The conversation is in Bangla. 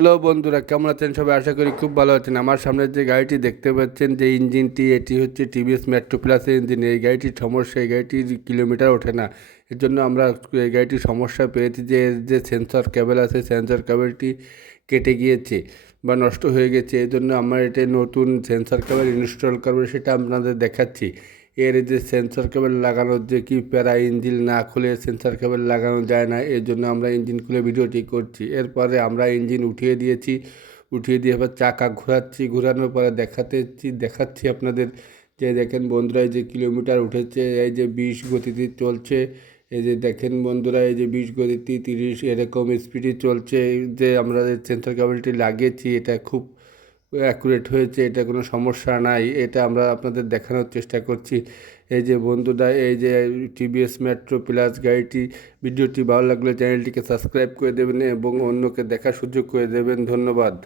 হ্যালো বন্ধুরা, কেমন আছেন সবাই? আশা করি খুব ভালো আছেন। আমার সামনে যে গাড়িটি দেখতে পাচ্ছেন, যে ইঞ্জিনটি, এটি হচ্ছে টিভিএস মেট্রো প্লাসের ইঞ্জিন। এই গাড়িটির সমস্যা, এই গাড়িটির কিলোমিটার ওঠে না। এর জন্য আমরা এই গাড়িটির সমস্যা পেয়েছি যে এর যে সেন্সর কেবল আছে, সেন্সর কেবলটি কেটে গিয়েছে বা নষ্ট হয়ে গেছে। এই জন্য আমরা এটা নতুন সেন্সর কেবল ইনস্টল করবো, সেটা আপনাদের দেখাচ্ছি। এর যে সেন্সর কেবল লাগানোর যে কি প্যারা, ইঞ্জিন না খুলে সেন্সর কেবল লাগানো যায় না। এর জন্য আমরা ইঞ্জিন খুলে ভিডিওটি করছি। এরপরে আমরা ইঞ্জিন উঠিয়ে দিয়েছি, উঠিয়ে দিয়ে এবার চাকা ঘোরাচ্ছি। ঘোরানোর পরে দেখাচ্ছি আপনাদের। যে দেখেন বন্ধুরা, এই যে কিলোমিটার উঠেছে, এই যে 20 গতিতে চলছে। এই যে দেখেন বন্ধুরা, এই যে 20 গতিতে 30 এরকম স্পিডে চলছে। এই যে আমরা যে সেন্সর কেবলটি লাগিয়েছি, এটা খুব অ্যাকুরেট হয়েছে, এটা কোনো সমস্যা নাই। এটা আমরা আপনাদের দেখানোর চেষ্টা করছি। এই যে বন্ধুরা, এই যে টিভিএস মেট্রো প্লাস গাড়িটি, ভিডিওটি ভালো লাগলে চ্যানেলটিকে সাবস্ক্রাইব করে দেবেন এবং অন্যকে দেখার সুযোগ করে দেবেন। ধন্যবাদ।